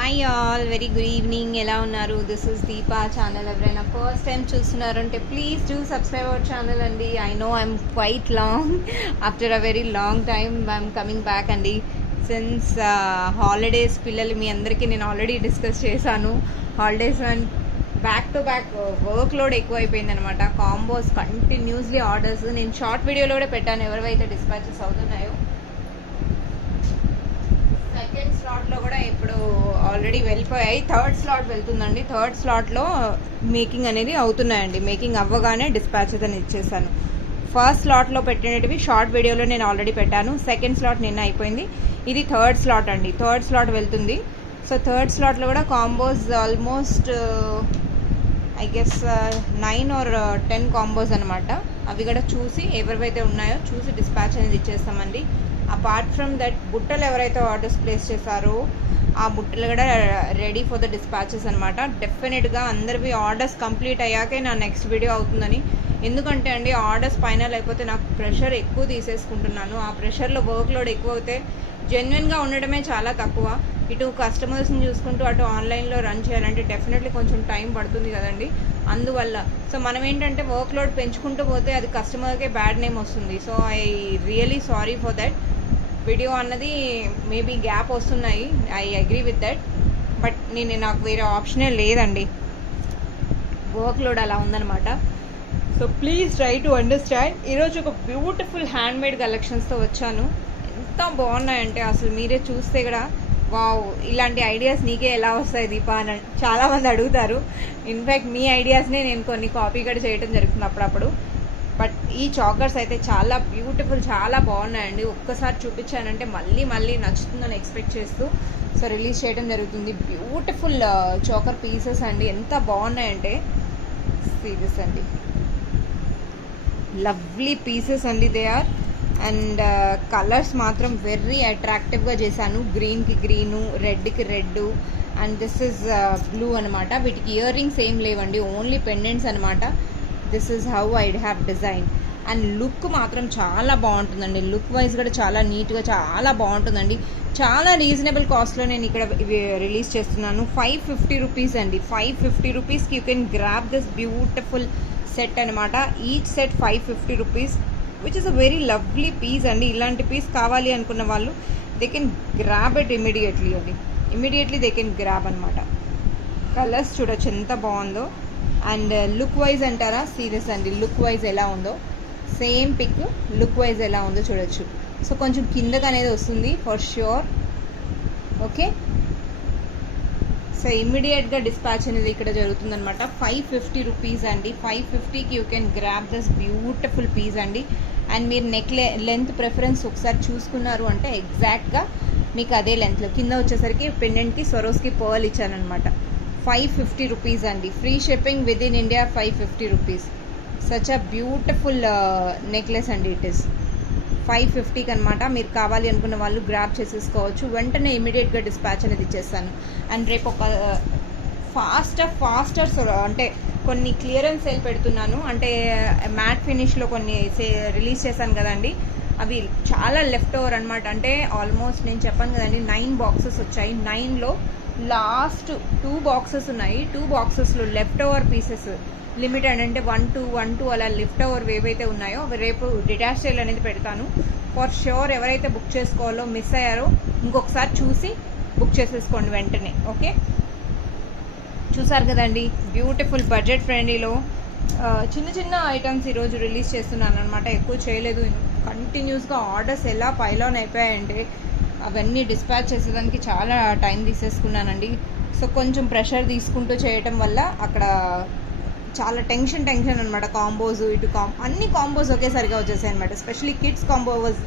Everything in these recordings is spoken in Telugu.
Hi all, very good evening. ఎలా ఉన్నారు? This is Deepa channel. ఎవరైనా ఫస్ట్ టైం చూస్తున్నారంటే please do subscribe our channel అండి. I know I'm quite long after a very long time I'm coming back అండి. సిన్స్ హాలిడేస్ పిల్లలు మీ అందరికీ నేను ఆల్రెడీ డిస్కస్ చేశాను. Holidays back to back work load ఎక్కువైపోయింది అనమాట. కాంబోస్ కంటిన్యూస్లీ ఆర్డర్స్ నేను షార్ట్ వీడియోలో కూడా పెట్టాను ఎవరివైతే డిస్పాచెస్ అవుతున్నాయో. సెకండ్ స్లాట్లో కూడా ఇప్పుడు ఆల్రెడీ వెళ్ళిపోయాయి. థర్డ్ స్లాట్ వెళ్తుందండి. థర్డ్ స్లాట్లో మేకింగ్ అనేది అవుతున్నాయండి. మేకింగ్ అవ్వగానే డిస్పాచెస్ అని ఇచ్చేసాను. ఫస్ట్ స్లాట్లో పెట్టినవి షార్ట్ వీడియోలో నేను ఆల్రెడీ పెట్టాను. సెకండ్ స్లాట్ నిన్న అయిపోయింది. ఇది థర్డ్ స్లాట్ అండి. థర్డ్ స్లాట్ వెళ్తుంది. సో థర్డ్ స్లాట్లో కూడా combos almost I guess 9 or 10 combos అనమాట. అవి కూడా చూసి ఎవరివైతే ఉన్నాయో చూసి డిస్పాచ్ అనేది ఇచ్చేస్తామండి. అపార్ట్ ఫ్రమ్ దట్ బుట్టలు ఎవరైతే ఆర్డర్స్ ప్లేస్ చేశారో ఆ బుట్టలు కూడా రెడీ ఫర్ ద డిస్పాచెస్ అనమాట. డెఫినెట్గా అందరివి ఆర్డర్స్ కంప్లీట్ అయ్యాకే నా నెక్స్ట్ వీడియో అవుతుందని. ఎందుకంటే అండి ఆర్డర్స్ ఫైనల్ అయిపోతే నాకు ప్రెషర్ ఎక్కువ తీసేసుకుంటున్నాను. ఆ ప్రెషర్లో వర్క్ లోడ్ ఎక్కువ అయితే జెన్యున్గా ఉండడమే చాలా తక్కువ. ఇటు కస్టమర్స్ని చూసుకుంటూ అటు ఆన్లైన్లో రన్ చేయాలంటే డెఫినెట్లీ కొంచెం టైం పడుతుంది కదండి. అందువల్ల సో మనం ఏంటంటే వర్క్ లోడ్ పెంచుకుంటూ పోతే అది కస్టమర్కే బ్యాడ్ నేమ్ వస్తుంది. So I really sorry for that. Video అన్నది మేబీ గ్యాప్ వస్తున్నాయి. I agree with that. But నాకు వేరే ఆప్షనే లేదండి. వర్క్ లోడ్ అలా ఉందన్నమాట. So please try to understand. ఈరోజు ఒక బ్యూటిఫుల్ హ్యాండ్మేడ్ కలెక్షన్స్తో వచ్చాను. ఎంత బాగున్నాయంటే అసలు మీరే చూస్తే కూడా వావ్, ఇలాంటి ఐడియాస్ నీకే ఎలా వస్తాయి దీపా అని చాలామంది అడుగుతారు. ఇన్ఫ్యాక్ట్ మీ ఐడియాస్నే నేను కొన్ని కాపీ కూడా చేయడం జరుగుతుంది అప్పుడప్పుడు. బట్ ఈ చాకర్స్ అయితే చాలా బ్యూటిఫుల్, చాలా బాగున్నాయండి. ఒక్కసారి చూపించానంటే మళ్ళీ మళ్ళీ నచ్చుతుందని ఎక్స్పెక్ట్ చేస్తూ సో రిలీజ్ చేయడం జరుగుతుంది. బ్యూటిఫుల్ చాకర్ పీసెస్ అండి. ఎంత బాగున్నాయంటే సీరియస్ అండి, లవ్లీ పీసెస్ అండి దే ఆర్. అండ్ కలర్స్ మాత్రం వెరీ అట్రాక్టివ్గా చేశాను. గ్రీన్కి గ్రీను, రెడ్కి red, and this is blue అనమాట. వీటికి ఇయర్ రింగ్స్ ఏం లేవండి, ఓన్లీ పెండెంట్స్ అనమాట. This is how I'd have design. And look మాత్రం చాలా బాగుంటుందండి. లుక్ వైజ్ కూడా చాలా నీట్గా చాలా బాగుంటుందండి. చాలా రీజనబుల్ కాస్ట్లో నేను ఇక్కడ ఇవి రిలీజ్ చేస్తున్నాను. 550 రూపీస్ అండి. 550 రూపీస్కి you can grab this beautiful set అనమాట. Each set 550 rupees, which is a very lovely piece అండి. ఇలాంటి పీస్ కావాలి అనుకున్న వాళ్ళు they can grab it immediately అండి. ఇమీడియట్లీ దే కెన్ గ్రాబ్ అనమాట. కలర్స్ చూడొచ్చు ఎంత బాగుందో. అండ్ లుక్ వైజ్ అంటారా, సీరియస్ అండి. లుక్ వైజ్ ఎలా ఉందో సేమ్ పిక్ లుక్ వైజ్ ఎలా ఉందో చూడొచ్చు. సో కొంచెం కిందకి అనేది వస్తుంది ఫర్ ష్యూర్. ఓకే, సో ఇమ్మీడియట్గా డిస్పాచ్ అనేది ఇక్కడ జరుగుతుందనమాట. 550 రూపీస్ అండి. 550కి you can grab this beautiful piece అండి. అండ్ మీరు నెక్ లెంత్ ప్రిఫరెన్స్ ఒకసారి చూసుకున్నారు అంటే ఎగ్జాక్ట్గా మీకు అదే లెంత్లో కింద వచ్చేసరికి పెండెంట్కి స్వరోస్కి పర్ల్ ఇచ్చానమాట. 550 రూపీస్ అండి. Free shipping within India. 550 rupees. Such a beautiful necklace అండి ఇట్ ఈస్. 550కి అనమాట. మీరు కావాలి అనుకున్న వాళ్ళు గ్రాప్ చేసేసుకోవచ్చు. వెంటనే ఇమీడియట్గా డిస్పాచ్ అనేది ఇచ్చేస్తాను. అండ్ రేపు ఒక ఫాస్టర్ అంటే కొన్ని క్లియరెన్స్ సేల్ పెడుతున్నాను. అంటే మ్యాట్ ఫినిష్లో కొన్ని రిలీజ్ చేశాను కదండి, అవి చాలా లెఫ్ట్ ఓవర్ అనమాట. అంటే ఆల్మోస్ట్ నేను చెప్పాను కదండి 9 బాక్సెస్ వచ్చాయి. 9లో లాస్ట్ 2 బాక్సెస్ ఉన్నాయి. 2 బాక్సెస్లో లెఫ్ట్ ఓవర్ పీసెస్ లిమిటెడ్ అంటే 1 2 అలా లెఫ్ట్ ఓవర్ ఏవైతే ఉన్నాయో అవి రేపు డిటాచ్ సేల్ అనేది పెడతాను. ఫర్ ష్యూర్ ఎవరైతే బుక్ చేసుకోవాలో మిస్ అయ్యారో ఇంకొకసారి చూసి బుక్ చేసేసుకోండి వెంటనే. ఓకే, చూసారు కదండి బ్యూటిఫుల్ బడ్జెట్ ఫ్రెండ్లీలో చిన్న చిన్న ఐటమ్స్ ఈరోజు రిలీజ్ చేస్తున్నాను అనమాట. ఎక్కువ చేయలేదు. కంటిన్యూస్గా ఆర్డర్స్ ఎలా పైలాన్ అయిపోయాయంటే అవన్నీ డిస్పాచ్ చేసేదానికి చాలా టైం తీసేసుకున్నానండి. సో కొంచెం ప్రెషర్ తీసుకుంటూ చేయటం వల్ల అక్కడ చాలా టెన్షన్ అనమాట. కాంబోస్ ఇటు అన్ని కాంబోస్ ఒకేసారిగా వచ్చేసాయి అనమాట. Especially kids combo was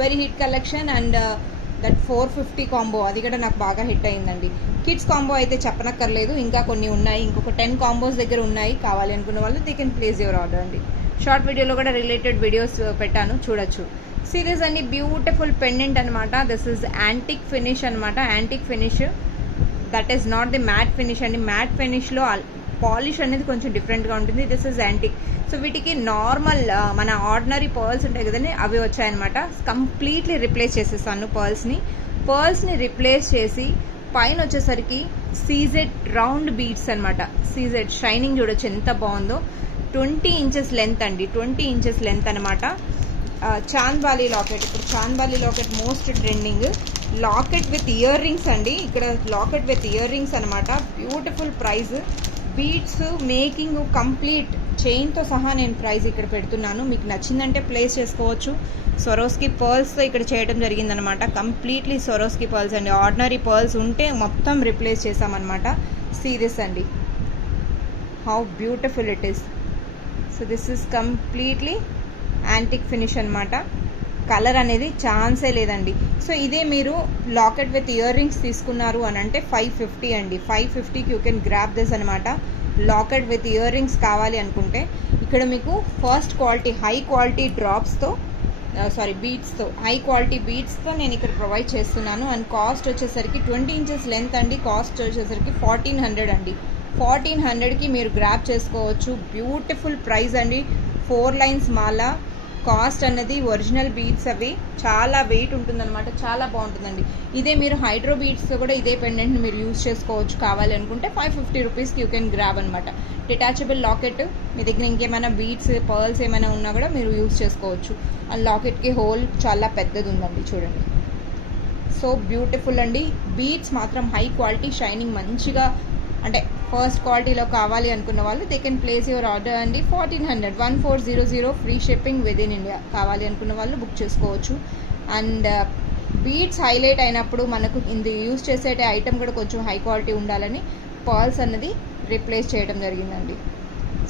very hit collection. And that 450 combo అది కూడా నాకు బాగా హిట్ అయిందండి. కిడ్స్ కాంబో అయితే చెప్పనక్కర్లేదు, ఇంకా కొన్ని ఉన్నాయి. ఇంకొక 10 కాంబోస్ దగ్గర ఉన్నాయి. కావాలి అనుకున్న వాళ్ళు they can place your order అండి. షార్ట్ వీడియోలో కూడా రిలేటెడ్ వీడియోస్ పెట్టాను, చూడొచ్చు. సీరియస్ అండి, బ్యూటిఫుల్ పెండెంట్ అనమాట. దిస్ ఇస్ యాంటిక్ ఫినిష్ అనమాట. Antique finish, that is not the matt finish అండి. మ్యాట్ ఫినిష్లో పాలిష్ అనేది కొంచెం డిఫరెంట్గా ఉంటుంది. This is antique. సో వీటికి నార్మల్ మన ఆర్డినరీ పర్ల్స్ ఉంటాయి కదండి, అవి వచ్చాయన్నమాట. కంప్లీట్లీ రిప్లేస్ చేసేసాను పర్ల్స్ని రిప్లేస్ చేసి పైన వచ్చేసరికి సీజెడ్ రౌండ్ బీడ్స్ అనమాట. సీజెడ్ షైనింగ్ చూడొచ్చు ఎంత బాగుందో. 20 ఇంచెస్ లెంత్ అండి, 20 ఇంచెస్ లెంత్ అనమాట. చాంద్బాలి లాకెట్, ఇప్పుడు Chandbali locket most trending. Locket with ear rings అండి, ఇక్కడ లాకెట్ విత్ ఇయర్ రింగ్స్ అనమాట. Beautiful price. Beads making complete చైన్తో సహా నేను ప్రైస్ ఇక్కడ పెడుతున్నాను. మీకు నచ్చిందంటే ప్లేస్ చేసుకోవచ్చు. స్వరోస్కి పర్ల్స్తో ఇక్కడ చేయడం జరిగిందనమాట. కంప్లీట్లీ స్వరోస్కి పర్ల్స్ అండి. ఆర్డినరీ పర్ల్స్ ఉంటే మొత్తం రిప్లేస్ చేసామన్నమాట. సీ దిస్ అండి, how beautiful it is. So this is completely antique finish అనమాట. కలర్ అనేది ఛాన్సే లేదండి. సో ఇదే మీరు లాకెట్ విత్ ఇయర్ రింగ్స్ తీసుకున్నారు అని అంటే 550 అండి. 550కి యూ కెన్ గ్రాప్ దిస్ అనమాట. లాకెట్ విత్ ఇయర్ రింగ్స్ కావాలి అనుకుంటే ఇక్కడ మీకు ఫస్ట్ క్వాలిటీ హై క్వాలిటీ డ్రాప్స్తో బీడ్స్తో, హై క్వాలిటీ బీడ్స్తో నేను ఇక్కడ ప్రొవైడ్ చేస్తున్నాను. అండ్ కాస్ట్ వచ్చేసరికి 20 ఇంచెస్ లెంత్ అండి. కాస్ట్ వచ్చేసరికి 1400 అండి. 1400కి మీరు గ్రాప్ చేసుకోవచ్చు. బ్యూటిఫుల్ ప్రైస్ అండి. 4 లైన్స్ మాల. కాస్ట్ అన్నది ఒరిజినల్ బీడ్స్, అవి చాలా వెయిట్ ఉంటుందన్నమాట, చాలా బాగుంటుందండి. ఇదే మీరు హైడ్రో బీడ్స్తో కూడా ఇదే పెండెంట్ని మీరు యూజ్ చేసుకోవచ్చు కావాలి అనుకుంటే. 550 రూపీస్కి యూ కెన్ గ్రాబ్ అనమాట. డిటాచబుల్ లాకెట్, మీ దగ్గర ఇంకేమైనా బీడ్స్ పర్ల్స్ ఏమైనా ఉన్నా కూడా మీరు యూజ్ చేసుకోవచ్చు. ఆ లాకెట్కి హోల్ చాలా పెద్దది ఉందండి చూడండి. సో బ్యూటిఫుల్ అండి. బీడ్స్ మాత్రం హై క్వాలిటీ, షైనింగ్ మంచిగా, అంటే ఫస్ట్ క్వాలిటీలో కావాలి అనుకున్న వాళ్ళు they can place your order అండి. 1400, 1400 free shipping within India. కావాలి అనుకున్న వాళ్ళు బుక్ చేసుకోవచ్చు. అండ్ బీడ్స్ హైలైట్ అయినప్పుడు మనకు ఇది యూజ్ చేసే ఐటమ్ కూడా కొంచెం హై క్వాలిటీ ఉండాలని పర్ల్స్ అన్నది రిప్లేస్ చేయడం జరిగిందండి.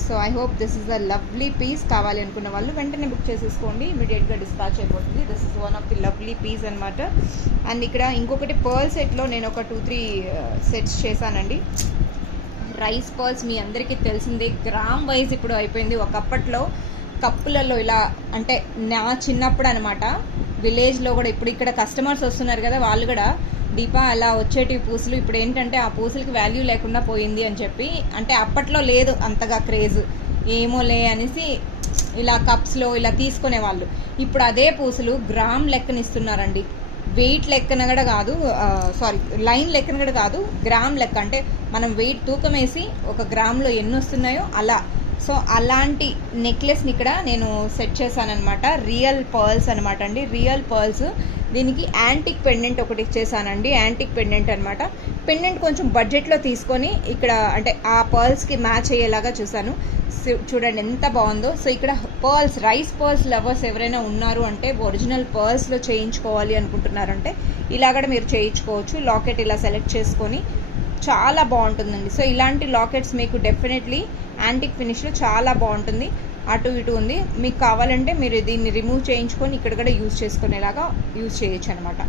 So I hope this is a lovely piece. కావాలి అనుకున్న వాళ్ళు వెంటనే బుక్ చేసేసుకోండి, ఇమీడియట్గా డిస్పాచ్ అయిపోతుంది. This is one of the lovely piece అనమాట. అండ్ ఇక్కడ ఇంకొకటి పర్ల్ సెట్లో నేను ఒక 2-3 సెట్స్ చేశానండి. రైస్ పర్ల్స్ మీ అందరికీ తెలిసిందే, గ్రామ్ వైజ్ ఇప్పుడు అయిపోయింది. ఒకప్పట్లో కప్పులలో ఇలా, అంటే నా చిన్నప్పుడు అనమాట, విలేజ్లో కూడా, ఇప్పుడు ఇక్కడ కస్టమర్స్ వస్తున్నారు కదా, వాళ్ళు కూడా దీపా అలా వచ్చేటివి పూసలు, ఇప్పుడు ఏంటంటే ఆ పూసలకి వాల్యూ లేకుండా పోయింది అని చెప్పి, అంటే అప్పట్లో లేదు అంతగా క్రేజ్, ఏమోలే అనేసి ఇలా కప్స్లో ఇలా తీసుకునేవాళ్ళు. ఇప్పుడు అదే పూసలు గ్రామ్ లెక్కన ఇస్తున్నారండి. వెయిట్ లెక్కన కూడా కాదు, లైన్ లెక్కన కూడా కాదు, గ్రామ్ లెక్క. అంటే మనం వెయిట్ తూకం వేసి 1 గ్రామ్లో ఎన్ని వస్తున్నాయో అలా. సో అలాంటి నెక్లెస్ని ఇక్కడ నేను సెట్ చేశానమాట. రియల్ పర్ల్స్ అనమాట అండి, రియల్ పర్ల్స్. దీనికి యాంటిక్ పెండెంట్ ఒకటి ఇచ్చేసానండి, యాంటిక్ పెండెంట్ అనమాట. పెండెంట్ కొంచెం బడ్జెట్లో తీసుకొని ఇక్కడ, అంటే ఆ పర్ల్స్కి మ్యాచ్ అయ్యేలాగా చూసాను. చూడండి ఎంత బాగుందో. సో ఇక్కడ పర్ల్స్, రైస్ పర్ల్స్ లవర్స్ ఎవరైనా ఉన్నారు అంటే, ఒరిజినల్ పర్ల్స్లో చేయించుకోవాలి అనుకుంటున్నారంటే ఇలా కూడా మీరు చేయించుకోవచ్చు. లాకెట్ ఇలా సెలెక్ట్ చేసుకొని చాలా బాగుంటుందండి. సో ఇలాంటి లాకెట్స్ మీకు డెఫినెట్లీ యాంటిక్ ఫినిష్లో చాలా బాగుంటుంది. అటు ఇటు ఉంది, మీకు కావాలంటే మీరు దీన్ని రిమూవ్ చేయించుకొని ఇక్కడ కూడా యూజ్ చేసుకునేలాగా యూజ్ చేయొచ్చు అనమాట.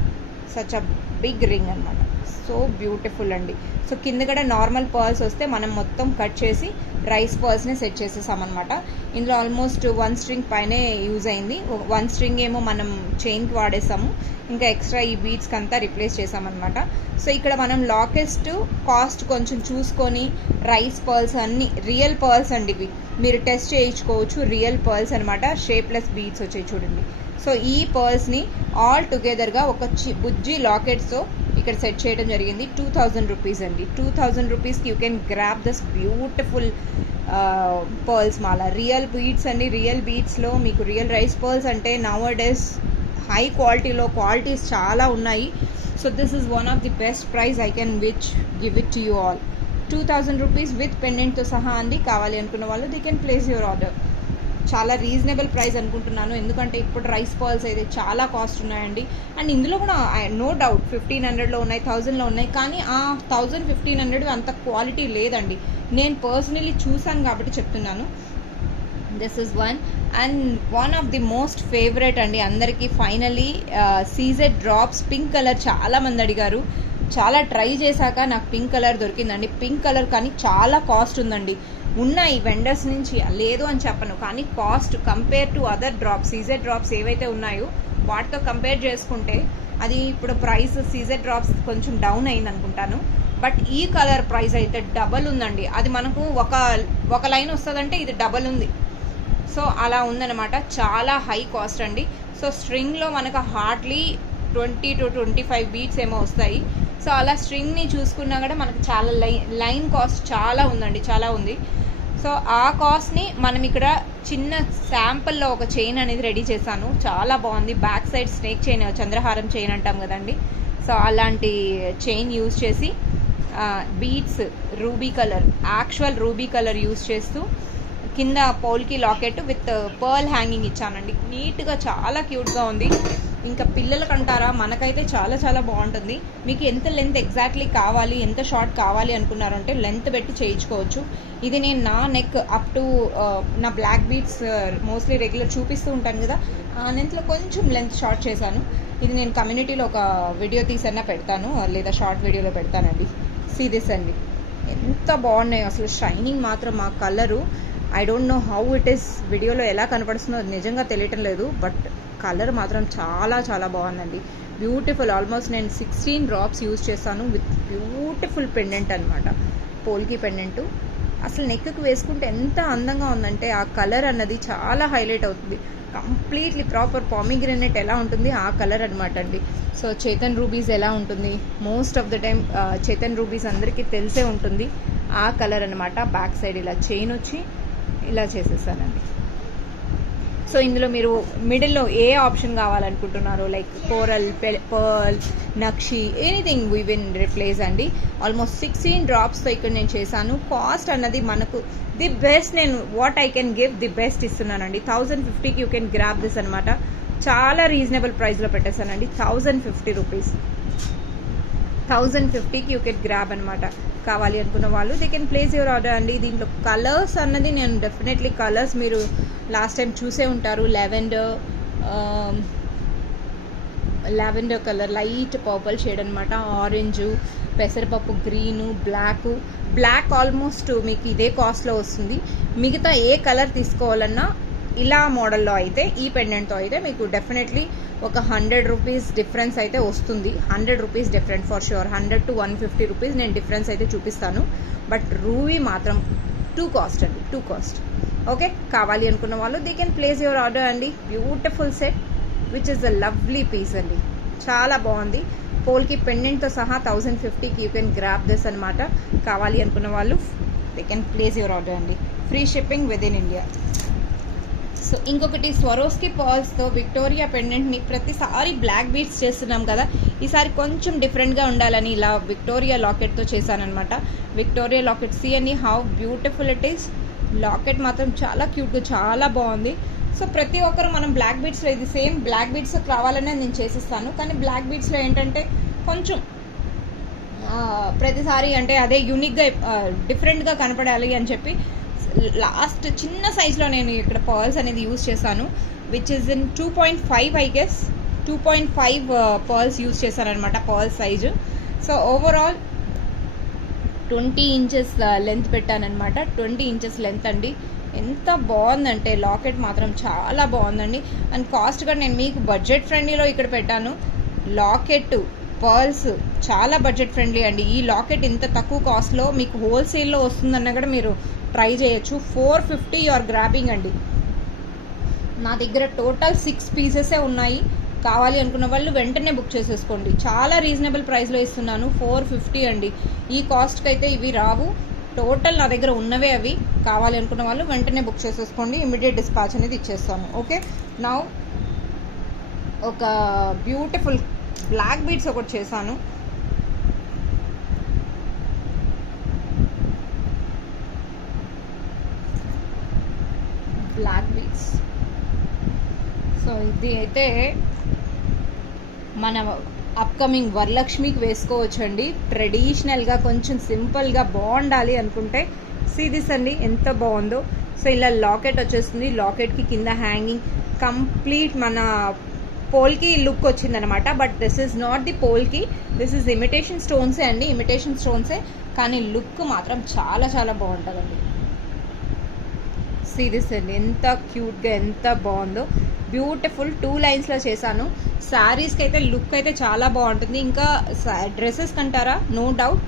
సచ్ అ బిగ్ రింగ్ అనమాట. సో బ్యూటిఫుల్ అండి. సో కింద కూడా నార్మల్ పర్ల్స్ వస్తే మనం మొత్తం కట్ చేసి రైస్ పర్ల్స్ని సెట్ చేసేసామన్నమాట. ఇందులో ఆల్మోస్ట్ 1 స్ట్రింగ్ పైనే యూజ్ అయింది. 1 స్ట్రింగ్ ఏమో మనం చైన్కి వాడేసాము, ఇంకా ఎక్స్ట్రా ఈ బీడ్స్కి అంతా రిప్లేస్ చేసామన్నమాట. సో ఇక్కడ మనం లాకెస్ట్ కాస్ట్ కొంచెం చూసుకొని, రైస్ పర్ల్స్ అన్ని రియల్ పర్ల్స్ అండి ఇవి, మీరు టెస్ట్ చేయించుకోవచ్చు. రియల్ పర్ల్స్ అనమాట, షేప్లెస్ బీడ్స్ వచ్చాయి చూడండి. సో ఈ పర్ల్స్ని ఆల్ టుగెదర్గా ఒక బుజ్జి లాకెట్స్తో ఇక్కడ సెట్ చేయడం జరిగింది. 2000 రూపీస్ అండి. 2000 రూపీస్కి you can grab this beautiful pearls మాల. రియల్ బీడ్స్ అండి, రియల్ బీడ్స్లో మీకు రియల్ రైస్ పర్ల్స్ అంటే నౌ డేస్ హై క్వాలిటీలో క్వాలిటీస్ చాలా ఉన్నాయి. So this is one of the best price I can give it to you all. 2000 rupees with పెండెంట్తో సహా అండి. కావాలి అనుకున్న వాళ్ళు they can place your order. చాలా రీజనబుల్ ప్రైస్ అనుకుంటున్నాను, ఎందుకంటే ఇప్పుడు రైస్ పర్ల్స్ అయితే చాలా కాస్ట్ ఉన్నాయండి. అండ్ ఇందులో కూడా నో డౌట్ 1500లో ఉన్నాయి, 1000లో ఉన్నాయి, కానీ ఆ 1000-1500 అంత క్వాలిటీ లేదండి. నేను పర్సనలీ చూసాను కాబట్టి చెప్తున్నాను. This is one. And one of the most favourite అండి అందరికీ, finally CZ drops pink colour చాలా మంది అడిగారు. చాలా ట్రై చేశాక నాకు పింక్ కలర్ దొరికిందండి. పింక్ కలర్ కానీ చాలా కాస్ట్ ఉందండి. ఉన్నాయి వెండర్స్ నుంచి, లేదు అని చెప్పను, కానీ cost compare to other drops, CZ drops ఏవైతే ఉన్నాయో వాటితో కంపేర్ చేసుకుంటే అది ఇప్పుడు ప్రైస్ సీజెడ్ డ్రాప్స్ కొంచెం డౌన్ అయింది అనుకుంటాను. బట్ ఈ కలర్ ప్రైస్ అయితే డబల్ ఉందండి. అది మనకు ఒక లైన్ వస్తుందంటే ఇది డబల్ ఉంది. సో అలా ఉందన్నమాట, చాలా హై కాస్ట్ అండి. సో స్ట్రింగ్లో మనకు హార్డ్లీ 20 to 25 బీట్స్ ఏమో వస్తాయి. సో అలా స్ట్రింగ్ని చూసుకున్నా కూడా మనకు చాలా లైన్ కాస్ట్ చాలా ఉందండి, చాలా ఉంది. సో ఆ కాస్ట్ని మనం ఇక్కడ చిన్న శాంపుల్లో ఒక చైన్ అనేది రెడీ చేశాను. చాలా బాగుంది. బ్యాక్ సైడ్ స్నేక్ చైన్, చంద్రహారం చైన్ అంటాం కదండి. సో అలాంటి చైన్ యూజ్ చేసి beads ruby colour, actual ruby colour use చేస్తూ కింద Polki locket with pearl hanging ఇచ్చానండి. నీట్గా చాలా క్యూట్గా ఉంది. ఇంకా పిల్లలకంటారా, మనకైతే చాలా చాలా బాగుంటుంది. మీకు ఎంత లెంత్ ఎగ్జాక్ట్లీ కావాలి, ఎంత షార్ట్ కావాలి అనుకున్నారంటే లెంత్ పెట్టి చేయించుకోవచ్చు. ఇది నేను నా నెక్ అప్ టు నా బ్లాక్ బీడ్స్ మోస్ట్లీ రెగ్యులర్ చూపిస్తూ ఉంటాను కదా, ఆ లెంత్లో కొంచెం లెంత్ షార్ట్ చేశాను. ఇది నేను కమ్యూనిటీలో ఒక వీడియో తీసన్నా పెడతాను, లేదా షార్ట్ వీడియోలో పెడతానండి. సీ దిస్ అండి, ఎంత బాగున్నాయి అసలు. షైనింగ్ మాత్రం ఆ colour, I don't know how it is, వీడియోలో ఎలా కనపడుతుందో నిజంగా తెలియటం లేదు, బట్ కలర్ మాత్రం చాలా చాలా బాగుందండి. బ్యూటిఫుల్. ఆల్మోస్ట్ నేను 16 డ్రాప్స్ యూజ్ చేస్తాను విత్ బ్యూటిఫుల్ పెండెంట్ అనమాట, పోల్కి పెండెంట్. అసలు నెక్కి వేసుకుంటే ఎంత అందంగా ఉందంటే ఆ కలర్ అన్నది చాలా హైలైట్ అవుతుంది. కంప్లీట్లీ ప్రాపర్ పామిగ్రెనేట్ ఎలా ఉంటుంది ఆ కలర్ అనమాట అండి. సో చేతన్ రూబీస్ ఎలా ఉంటుంది, most of the time Chetan rubies అందరికీ తెలిసే ఉంటుంది. ఆ కలర్ అనమాట. బ్యాక్ సైడ్ ఇలా చైన్ వచ్చి ఇలా చేసేసానండి. సో ఇందులో మీరు మిడిల్లో ఏ ఆప్షన్ కావాలనుకుంటున్నారో, like coral, pearl, Nakshi, anything we will replace అండి. ఆల్మోస్ట్ 16 డ్రాప్స్తో ఇక్కడ నేను చేశాను. కాస్ట్ అన్నది మనకు ది బెస్ట్, నేను what I can give the best ఇస్తున్నానండి. 1050కి యూ కెన్ గ్రాప్ దిస్ అనమాట. చాలా రీజనబుల్ ప్రైస్లో పెట్టేశానండి. 1050 రూపీస్, 1050కి యూ కెన్ గ్రాబ్ అనమాట. కావాలి అనుకున్న వాళ్ళు they can place your order అండి. దీంట్లో కలర్స్ అన్నది నేను డెఫినెట్లీ కలర్స్ మీరు లాస్ట్ టైం చూసే ఉంటారు. Lavender colour, light purple shade అనమాట, ఆరెంజు, పెసరపప్పు గ్రీను, బ్లాక్ ఆల్మోస్ట్ మీకు ఇదే కాస్ట్లో వస్తుంది. మిగతా ఏ కలర్ తీసుకోవాలన్నా ఇలా మోడల్లో అయితే, ఈ పెండెంట్తో అయితే మీకు డెఫినెట్లీ ఒక 100 రూపీస్ డిఫరెన్స్ అయితే వస్తుంది. 100 rupees different for sure. 100 to 150 rupees నేను డిఫరెన్స్ అయితే చూపిస్తాను. బట్ రూబీ మాత్రం టూ కాస్ట్ అండి, టూ కాస్ట్. ఓకే, కావాలి అనుకున్న వాళ్ళు they can place your order అండి. Beautiful set which is a lovely piece అండి, చాలా బాగుంది. పోల్కి పెండెంట్తో సహా 1050కి యూ కెన్ గ్రాప్ దిస్ అనమాట. కావాలి అనుకున్న వాళ్ళు they can place your order అండి. Free shipping within India. So ఇంకొకటి స్వరోస్కి పర్ల్స్తో విక్టోరియా పెండెంట్ని ప్రతిసారి బ్లాక్ బీడ్స్ చేస్తున్నాం కదా, ఈసారి కొంచెం డిఫరెంట్గా ఉండాలని ఇలా విక్టోరియా లాకెట్తో చేశానమాట. విక్టోరియా లాకెట్, సీ అని how beautiful it is. Locket మాత్రం చాలా క్యూట్గా చాలా బాగుంది. సో ప్రతి ఒక్కరు మనం బ్లాక్ బీడ్స్లో ఇది సేమ్ బ్లాక్ బీడ్స్ కావాలనే నేను చేసిస్తాను. కానీ బ్లాక్ బీడ్స్లో ఏంటంటే కొంచెం ప్రతిసారి అంటే అదే యూనిక్గా డిఫరెంట్గా కనపడాలి అని చెప్పి లాస్ట్ చిన్న సైజ్లో నేను ఇక్కడ పర్ల్స్ అనేది యూజ్ చేశాను, which is in 2.5 I guess. 2.5 pearls use చేశాను అనమాట, pearl size. So overall 20 inches length పెట్టానమాట. 20 ఇంచెస్ లెంత్ అండి. ఎంత బాగుందంటే లాకెట్ మాత్రం చాలా బాగుందండి. అండ్ కాస్ట్ కూడా నేను మీకు బడ్జెట్ ఫ్రెండ్లీలో ఇక్కడ పెట్టాను. లాకెట్, పర్ల్స్ చాలా బడ్జెట్ ఫ్రెండ్లీ అండి. ఈ లాకెట్ ఇంత తక్కువ కాస్ట్లో మీకు హోల్సేల్లో వస్తుందన్న కూడా మీరు ట్రై చేయొచ్చు. 450 యూఆర్ గ్రాబింగ్ అండి. నా దగ్గర టోటల్ 6 పీసెసే ఉన్నాయి. కావాలి అనుకున్న వాళ్ళు వెంటనే బుక్ చేసేసుకోండి. చాలా రీజనబుల్ ప్రైస్లో ఇస్తున్నాను. 450 అండి. ఈ కాస్ట్కి అయితే ఇవి రావు. టోటల్ నా దగ్గర ఉన్నవే అవి. కావాలి అనుకున్న వాళ్ళు వెంటనే బుక్ చేసేసుకోండి. ఇమీడియట్ డిస్పాచ్ అనేది ఇచ్చేస్తాను. ఓకే, నౌ ఒక బ్యూటిఫుల్ బ్లాక్ బీడ్స్ ఒకటి చేశాను. Black beads. సో ఇది అయితే మన అప్కమింగ్ వరలక్ష్మికి వేసుకోవచ్చండి. ట్రెడిషనల్గా కొంచెం సింపుల్గా బాగుండాలి అనుకుంటే సీ దిస్ అండి, ఎంత బాగుందో. సో ఇలా లాకెట్ వచ్చేస్తుంది. లాకెట్కి కింద హ్యాంగింగ్ కంప్లీట్ మన పోల్కి లుక్ వచ్చిందనమాట. But this is not the Polki, this is imitation స్టోన్సే అండి, ఇమిటేషన్ స్టోన్సే. కానీ లుక్ మాత్రం చాలా చాలా బాగుంటుందండి. సీ దిస్ అండి, ఎంత క్యూట్గా ఎంత బాగుందో. బ్యూటిఫుల్ 2 లైన్స్లో చేశాను. శారీస్కి అయితే లుక్ అయితే చాలా బాగుంటుంది. ఇంకా డ్రెస్సెస్ కంటారా, no doubt.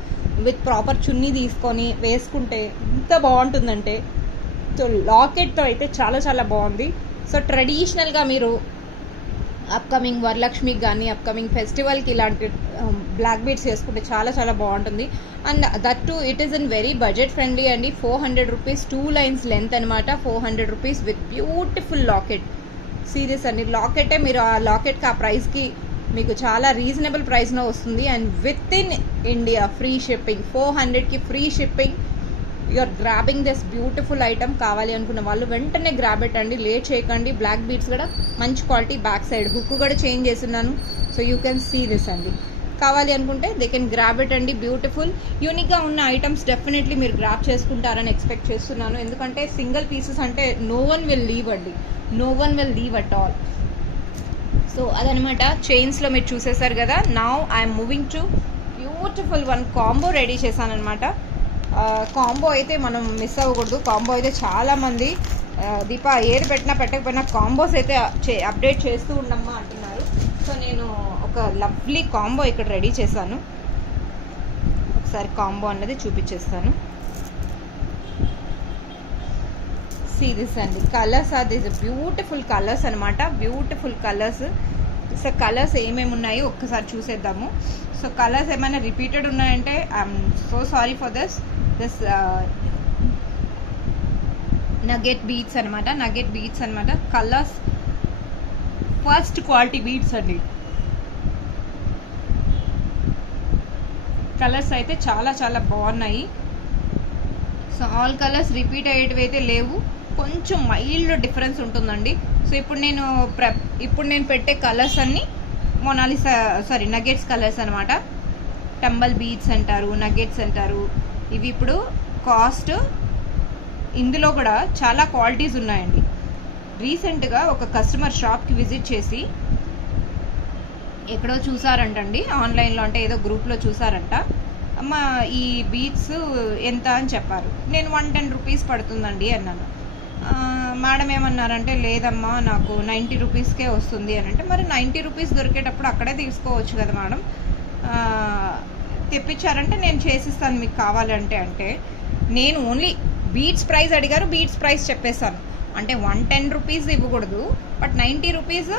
With proper chunni తీసుకొని వేసుకుంటే ఎంత బాగుంటుందంటే. సో లాకెట్తో అయితే చాలా చాలా బాగుంది. సో ట్రెడిషనల్గా మీరు అప్కమింగ్ వరలక్ష్మికి కానీ అప్కమింగ్ ఫెస్టివల్కి ఇలాంటి బ్లాక్ బీడ్స్ వేసుకుంటే చాలా చాలా బాగుంటుంది. And that to it is in very budget friendly అండి. 400 రూపీస్ 2 లైన్స్ లెంత్ అనమాట. 400 rupees with beautiful locket. Serious అండి, లాకెటే మీరు ఆ లాకెట్కి ఆ ప్రైస్కి మీకు చాలా రీజనబుల్ ప్రైస్లో వస్తుంది. And within India free shipping. 400కి free shipping. You're grabbing this beautiful item. కావాలి అనుకున్న వాళ్ళు వెంటనే గ్రాబ్ పెట్టండి, లేట్ చేయకండి. బ్లాక్ బీడ్స్ కూడా మంచి క్వాలిటీ. బ్యాక్ సైడ్ హుక్ కూడా చేంజ్ చేస్తున్నాను, so you can see this అండి. కావాలి అనుకుంటే దే కెన్ గ్రాబ్ ఇట్ అండి. బ్యూటిఫుల్ యూనిక్గా ఉన్న ఐటమ్స్ డెఫినెట్లీ మీరు గ్రాబ్ చేసుకుంటారని ఎక్స్పెక్ట్ చేస్తున్నాను. ఎందుకంటే సింగిల్ పీసెస్ అంటే నో వన్ విల్ లీవ్ అండి, no one will leave at all. So అదనమాట. చైన్స్లో మీరు చూసేసారు కదా. Now I'm moving to beautiful one combo ready చేశాను అనమాట. కాంబో అయితే మనం మిస్ అవ్వకూడదు. కాంబో అయితే చాలామంది దీప ఏది పెట్టినా పెట్టకపోయినా కాంబోస్ అయితే అప్డేట్ చేస్తూ ఉండమ్మా అంటున్నారు. సో నేను ఒక లవ్లీ కాంబో ఇక్కడ రెడీ చేశాను. ఒకసారి కాంబో అన్నది చూపించేస్తాను. సీరీస్ అండి. Colours are this beautiful colours అనమాట. Beautiful colours. సో కలర్స్ ఏమేమి ఉన్నాయో ఒక్కసారి చూసేద్దాము. సో కలర్స్ ఏమైనా రిపీటెడ్ ఉన్నాయంటే I'm so sorry for this nugget beads అనమాట. నగెట్ బీడ్స్ అనమాట. కలర్స్ ఫస్ట్ క్వాలిటీ బీడ్స్ అండి. కలర్స్ అయితే చాలా చాలా బాగున్నాయి. సో ఆల్ కలర్స్ రిపీట్ అయ్యేటివి అయితే లేవు, కొంచెం మైల్డ్ డిఫరెన్స్ ఉంటుందండి. సో ఇప్పుడు నేను పెట్టే కలర్స్ అన్నీ మొనాలిసా నగెట్స్ కలర్స్ అనమాట. టంబల్ బీడ్స్ అంటారు, నగెట్స్ అంటారు. ఇవి ఇప్పుడు కాస్ట్ ఇందులో కూడా చాలా క్వాలిటీస్ ఉన్నాయండి. రీసెంట్గా ఒక కస్టమర్ షాప్కి విజిట్ చేసి ఎక్కడో చూసారంటండి, ఆన్లైన్లో అంటే ఏదో గ్రూప్లో చూసారంట. అమ్మ ఈ బీడ్స్ ఎంత అని చెప్పారు. నేను 110 రూపీస్ పడుతుందండి అన్నాను. మేడం ఏమన్నారంటే లేదమ్మా నాకు 90 రూపీస్కే వస్తుంది అని. అంటే మరి 90 రూపీస్ దొరికేటప్పుడు అక్కడే తీసుకోవచ్చు కదా మేడం, తెప్పించారంటే నేను చేసిస్తాను మీకు కావాలంటే. అంటే నేను ఓన్లీ బీడ్స్ ప్రైస్ అడిగారు, బీడ్స్ ప్రైస్ చెప్పేశాను. అంటే 110 రూపీస్ ఇవ్వకూడదు, బట్ 90 రూపీస్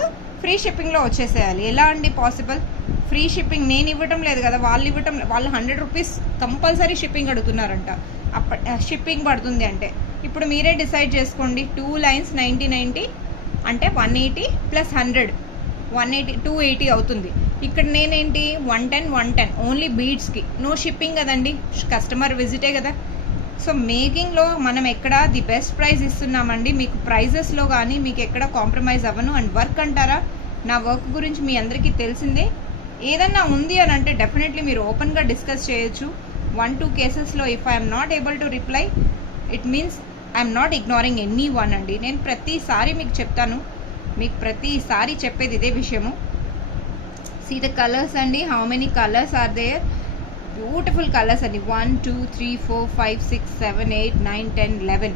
ఫ్రీ షిప్పింగ్లో వచ్చేసేయాలి. ఎలా అండి పాసిబుల్? ఫ్రీ షిప్పింగ్ నేను ఇవ్వటం లేదు కదా, వాళ్ళు 100 రూపీస్ కంపల్సరీ షిప్పింగ్ అడుగుతున్నారంట. షిప్పింగ్ పడుతుంది అంటే ఇప్పుడు మీరే డిసైడ్ చేసుకోండి. 2 లైన్స్ 90 అంటే 180 ప్లస్ 100 180 280 అవుతుంది. ఇక్కడ నేనేంటి 110 ఓన్లీ బీడ్స్కి, నో షిప్పింగ్ కదండి, కస్టమర్ విజిటే కదా. సో మేకింగ్లో మనం ఎక్కడ ది బెస్ట్ ప్రైస్ ఇస్తున్నామండి. మీకు ప్రైజెస్లో కానీ మీకు ఎక్కడ కాంప్రమైజ్ అవ్వను. అండ్ వర్క్ అంటారా, నా వర్క్ గురించి మీ అందరికీ తెలిసిందే. ఏదన్నా ఉంది అని అంటే డెఫినెట్లీ మీరు ఓపెన్గా డిస్కస్ చేయొచ్చు. 1-2 కేసెస్లో if I'm not able to reply it means I'm not ignoring any one అండి. నేను ప్రతిసారి మీకు చెప్తాను, మీకు ప్రతిసారి చెప్పేది ఇదే విషయము. సీ ద కలర్స్ అండి, how many colours are there. Beautiful colours అండి. 1 2 3 4 5 6 7 8 9 10 11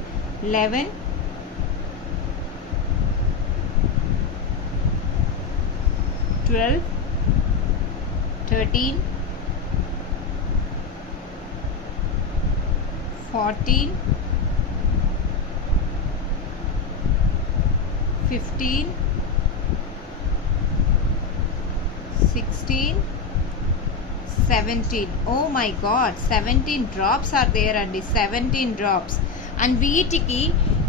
12 13 14 15 16 17. Oh my god, 17 drops are there అండి. 17 drops. అండ్ వీటికి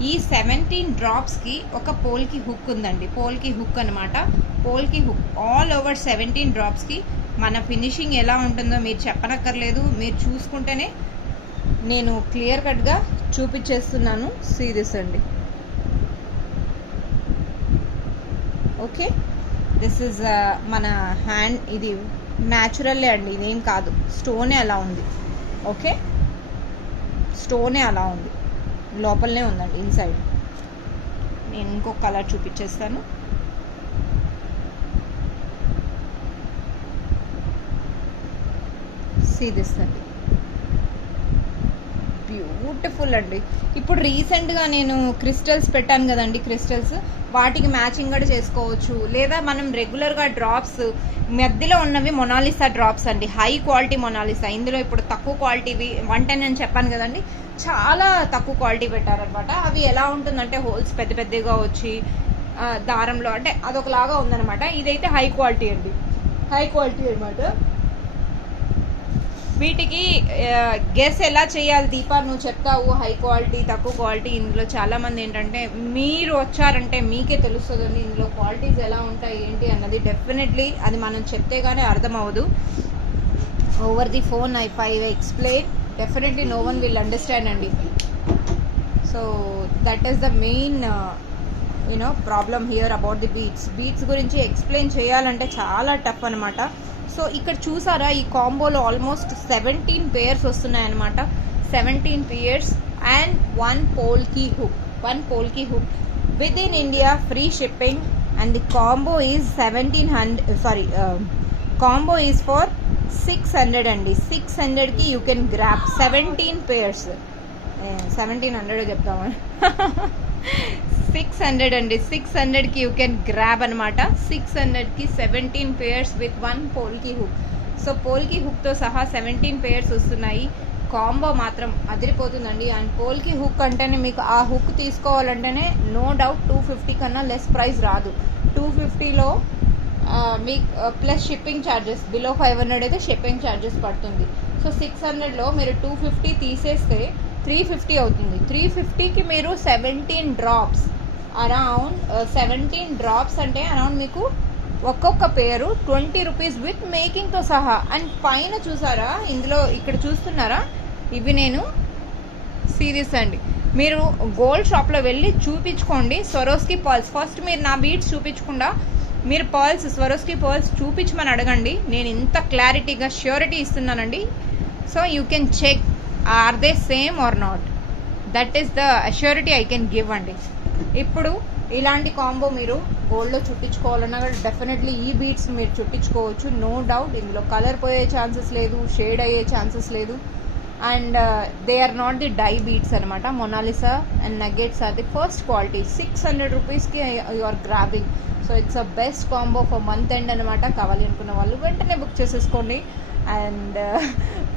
ఈ 17 డ్రాప్స్కి ఒక పోల్కి హుక్ ఉందండి. పోల్కి హుక్ అనమాట. పోల్కి హుక్ ఆల్ ఓవర్ 17 డ్రాప్స్కి మన ఫినిషింగ్ ఎలా ఉంటుందో మీరు చెప్పనక్కర్లేదు, మీరు చూసుకుంటేనే నేను క్లియర్ కట్గా చూపించేస్తున్నాను. సీరియస్ అండి. ఓకే, దిస్ ఇస్ మన హ్యాండ్, ఇది న్యాచురల్లే అండి, ఇదేం కాదు, స్టోనే అలా ఉంది. ఓకే, స్టోనే అలా ఉంది, లోపలనే ఉందండి ఇన్సైడ్. నేను ఇంకొక కలర్ చూపించేస్తాను. సీ దిస్ అండి, బ్యూటిఫుల్ అండి. ఇప్పుడు రీసెంట్గా నేను క్రిస్టల్స్ పెట్టాను కదండి, క్రిస్టల్స్ వాటికి మ్యాచింగ్ కూడా చేసుకోవచ్చు. లేదా మనం రెగ్యులర్గా డ్రాప్స్ మధ్యలో ఉన్నవి మొనాలిసా డ్రాప్స్ అండి, హై క్వాలిటీ మొనాలిసా. ఇందులో ఇప్పుడు తక్కువ క్వాలిటీవి 110 అని చెప్పాను కదండి, చాలా తక్కువ క్వాలిటీ పెట్టారనమాట. అవి ఎలా ఉంటుందంటే హోల్స్ పెద్ద పెద్దగా వచ్చి దారంలో, అంటే అదొకలాగా ఉందన్నమాట. ఇదైతే హై క్వాలిటీ అండి, హై క్వాలిటీ అనమాట. వీటికి గెస్ ఎలా చేయాలి దీపా, నువ్వు చెప్తావు హై క్వాలిటీ తక్కువ క్వాలిటీ. ఇందులో చాలామంది ఏంటంటే మీరు వచ్చారంటే మీకే తెలుస్తుందండి ఇందులో క్వాలిటీస్ ఎలా ఉంటాయి ఏంటి అన్నది. డెఫినెట్లీ అది మనం చెప్తే కానీ అర్థం అవ్వదు. Over the phone if I explain, definitely no one will understand అండి. So that is the main problem here about the beads గురించి ఎక్స్ప్లెయిన్ చేయాలంటే చాలా టఫ్ అనమాట. సో ఇక్కడ చూసారా ఈ కాంబోలో ఆల్మోస్ట్ 17 పేర్స్ వస్తున్నాయి అనమాట. 17 pairs and 1 Polki hook within India, free shipping. And the combo is 1700 combo is for 600 అండి. 600కి యూ కెన్ గ్రాప్ 17 పేర్స్. 1700 చెప్తామని 600 అండి. 600కి యూ కెన్ గ్రాబ్ అనమాట. 600కి 17 pairs with 1 Polki hook. So Polki హుక్తో సహా 17 పేర్స్ వస్తున్నాయి. కాంబో మాత్రం అదిరిపోతుందండి. అండ్ పోల్కి హుక్ అంటేనే మీకు ఆ హుక్ తీసుకోవాలంటేనే నో డౌట్ 250 కన్నా లెస్ ప్రైస్ రాదు. 250లో మీకు ప్లస్ షిప్పింగ్ ఛార్జెస్, బిలో 500 అయితే షిప్పింగ్ ఛార్జెస్ పడుతుంది. సో 600లో మీరు 250 తీసేస్తే 350 అవుతుంది. 350కి మీరు 17 డ్రాప్స్, అరౌండ్ 17 డ్రాప్స్ అంటే అరౌండ్ మీకు ఒక్కొక్క పేరు 20 రూపీస్ విత్ మేకింగ్తో సహా. అండ్ పైన చూసారా, ఇందులో ఇక్కడ చూస్తున్నారా, ఇవి నేను సీరియస్ అండి. మీరు గోల్డ్ షాప్లో వెళ్ళి చూపించుకోండి స్వరోస్కి పర్ల్స్. ఫస్ట్ మీరు నా బీట్స్ చూపించకుండా మీరు పర్ల్స్, స్వరోస్కి పర్ల్స్ చూపించమని అడగండి. నేను ఇంత క్లారిటీగా ష్యూరిటీ ఇస్తున్నానండి. So you can check are they same or not. That is the assurity I can give అండి. ఇప్పుడు ఇలాంటి కాంబో మీరు గోల్డ్లో చుట్టించుకోవాలన్నా కూడా డెఫినెట్లీ ఈ బీట్స్ మీరు చుట్టించుకోవచ్చు, నో డౌట్. ఇందులో కలర్ పోయే ఛాన్సెస్ లేదు, షేడ్ అయ్యే ఛాన్సెస్ లేదు. And they are not the dye beads అనమాట. Monalisa and nuggets are the first quality. 600 రూపీస్కి you are grabbing. So it's a best combo for month end అనమాట. కావాలి అనుకున్న వాళ్ళు వెంటనే బుక్ చేసేసుకోండి. అండ్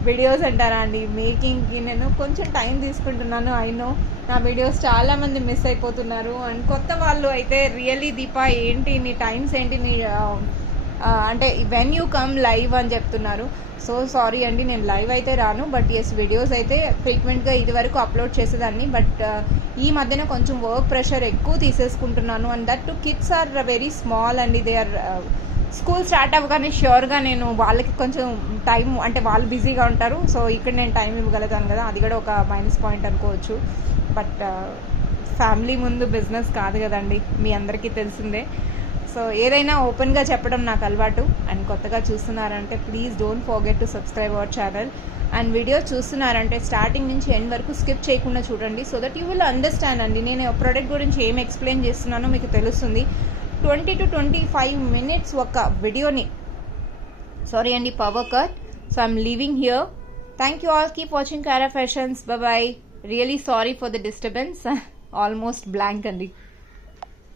వీడియోస్ అంటారా అండి, మేకింగ్కి నేను కొంచెం టైం తీసుకుంటున్నాను. ఐ నో నా వీడియోస్ చాలామంది మిస్ అయిపోతున్నారు. అండ్ కొత్త వాళ్ళు అయితే రియలీ దీపా ఏంటి నీ టైమ్స్ ఏంటి నీ అంటే వెన్ యూ కమ్ లైవ్ అని చెప్తున్నారు. సో సారీ అండి, నేను లైవ్ అయితే రాను. బట్ ఎస్ వీడియోస్ అయితే ఫ్రీక్వెంట్గా ఇది వరకు అప్లోడ్ చేసేదాన్ని. బట్ ఈ మధ్యన కొంచెం వర్క్ ప్రెషర్ ఎక్కువ తీసేసుకుంటున్నాను. And that two kids are very small అండి. దే ఆర్ స్కూల్ స్టార్ట్ అవ్వగానే ష్యూర్గా నేను వాళ్ళకి కొంచెం టైం, అంటే వాళ్ళు బిజీగా ఉంటారు. సో ఇక్కడ నేను టైం ఇవ్వగలుగుతాను కదా, అది కూడా ఒక మైనస్ పాయింట్ అనుకోవచ్చు. బట్ ఫ్యామిలీ ముందు బిజినెస్ కాదు కదండి, మీ అందరికీ తెలిసిందే. సో ఏదైనా ఓపెన్గా చెప్పడం నాకు అలవాటు. అండ్ కొత్తగా చూస్తున్నారంటే please don't forget to subscribe our channel. And video చూస్తున్నారంటే స్టార్టింగ్ నుంచి ఎండ్ వరకు స్కిప్ చేయకుండా చూడండి. So that you will understand అండి నేను ప్రోడక్ట్ గురించి ఏం ఎక్స్ప్లెయిన్ చేస్తున్నానో మీకు తెలుస్తుంది. 20 to 25 minutes ఒక వీడియోని, సారీ అండి power cut. So I'm leaving here. Thank you all, keep watching Kara Fashions. Bye. Really sorry for the disturbance, almost blank అండి.